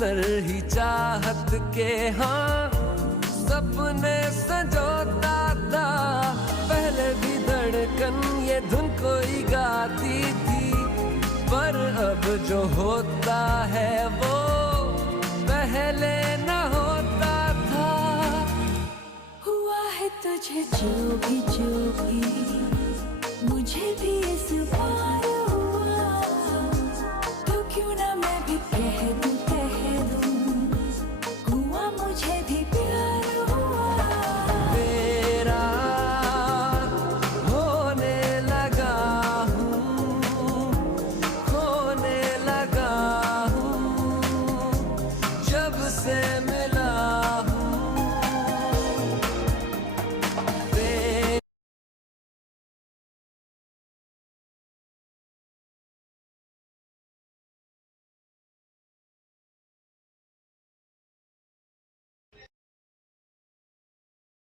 अक्सर ही चाहत के हाँ सपने संजोता था। पहले भी धड़कन ये धुन कोई गाती थी, पर अब जो होता है वो पहले न होता था। हुआ है तुझे जो भी